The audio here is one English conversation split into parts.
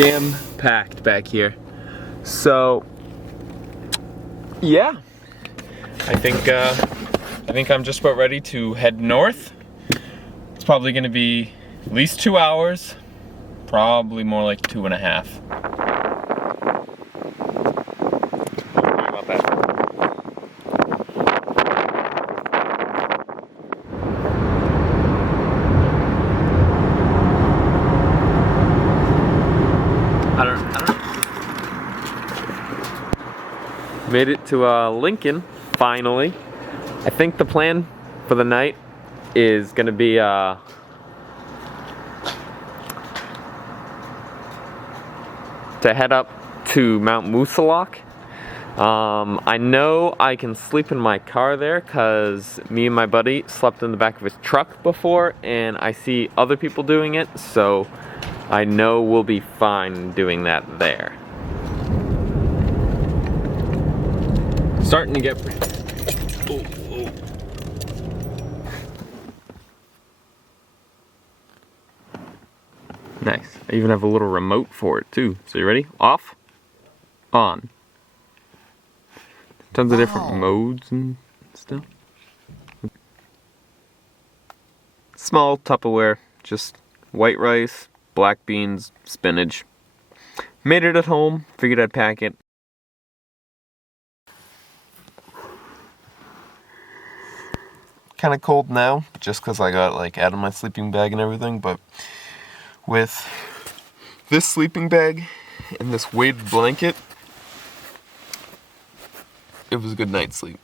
jam-packed back here. So, yeah, I think I'm just about ready to head north. It's probably going to be at least 2 hours, probably more like 2.5. Sorry about that. I don't know. Made it to Lincoln, finally. I think the plan for the night is gonna be to head up to Mount Moosilauke. I know I can sleep in my car there because me and my buddy slept in the back of his truck before, and I see other people doing it, so I know we'll be fine doing that there. Starting to get pretty... Oh. Nice. I even have a little remote for it too. So you ready? Off, on. Tons of different modes and stuff. Small Tupperware, just white rice, black beans, spinach. Made it at home, figured I'd pack it. Kind of cold now, just because I got like out of my sleeping bag and everything, but with this sleeping bag and this weighted blanket, it was a good night's sleep.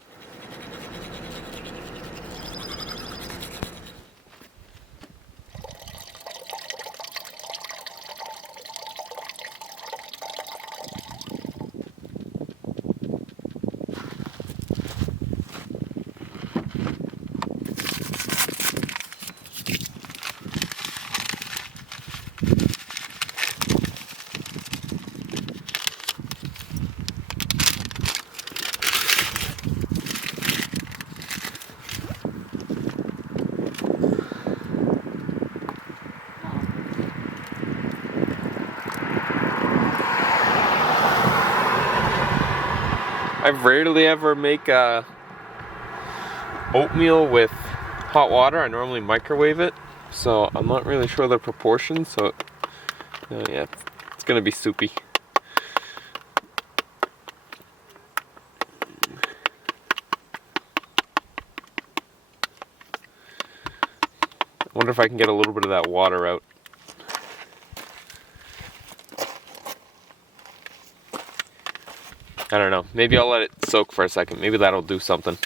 I rarely ever make oatmeal with hot water. I normally microwave it, so I'm not really sure the proportions. So, yeah, it's gonna be soupy. I wonder if I can get a little bit of that water out. I don't know. Maybe I'll let it soak for a second. Maybe that'll do something.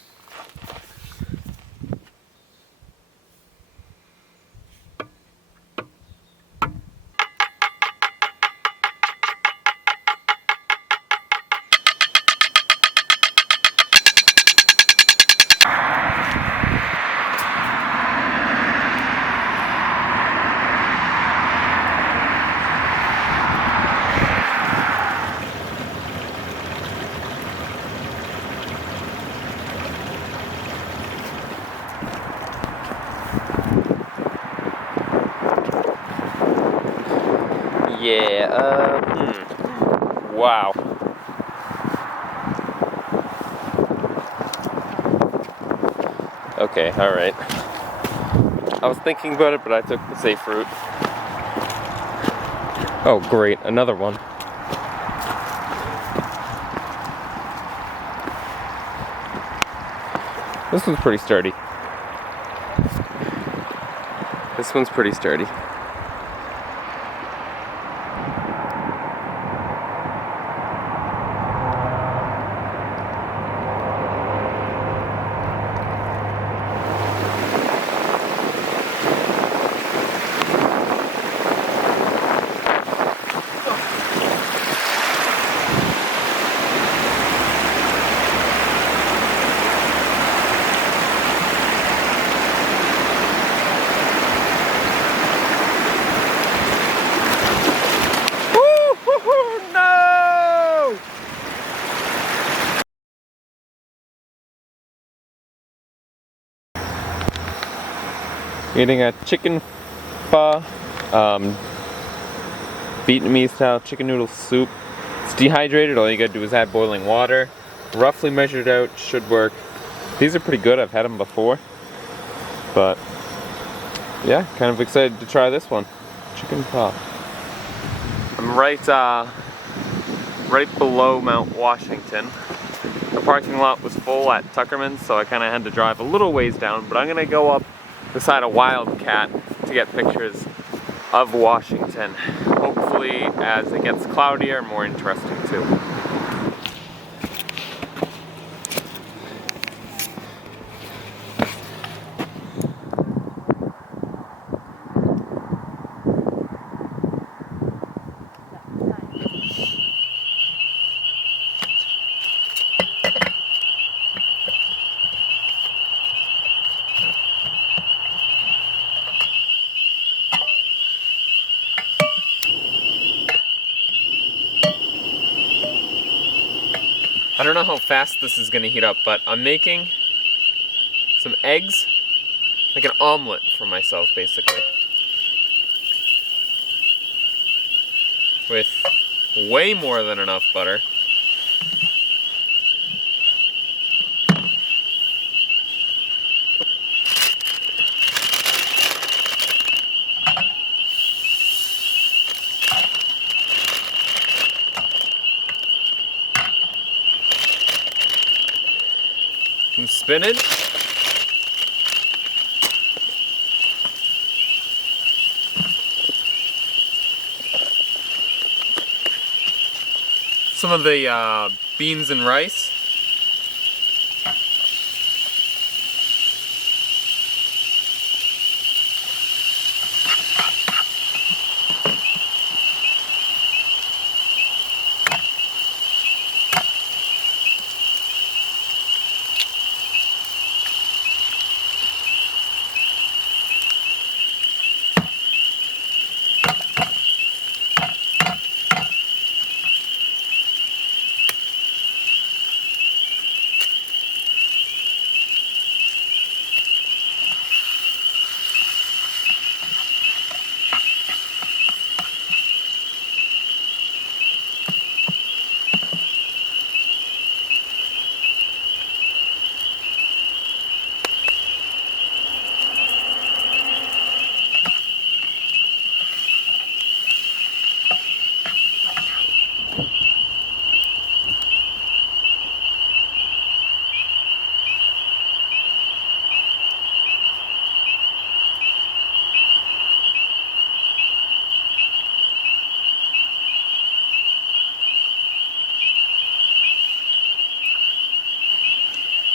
Yeah, wow. Okay, alright. I was thinking about it, but I took the safe route. Oh, great, another one. This one's pretty sturdy. This one's pretty sturdy. Eating a chicken pho, Vietnamese style chicken noodle soup. It's dehydrated, all you gotta do is add boiling water. Roughly measured out, should work. These are pretty good, I've had them before. But yeah, kind of excited to try this one. Chicken pop. I'm right below Mount Washington. The parking lot was full at Tuckerman's, so I kind of had to drive a little ways down, but I'm gonna go up beside a wildcat to get pictures of Washington. Hopefully, as it gets cloudier, more interesting too. I don't know how fast this is gonna heat up, but I'm making some eggs, like an omelet for myself, basically. With way more than enough butter. Some spinach. Some of the beans and rice.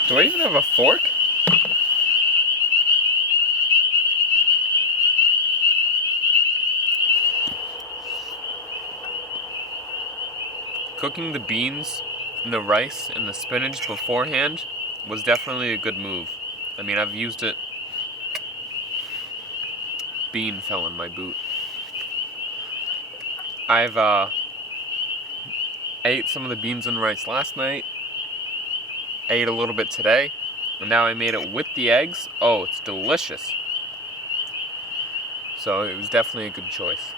Do I even have a fork? Cooking the beans and the rice and the spinach beforehand was definitely a good move. I mean, I've used it. Bean fell in my boot. I've ate some of the beans and rice last night. Ate a little bit today, and now I made it with the eggs. Oh, it's delicious. So it was definitely a good choice.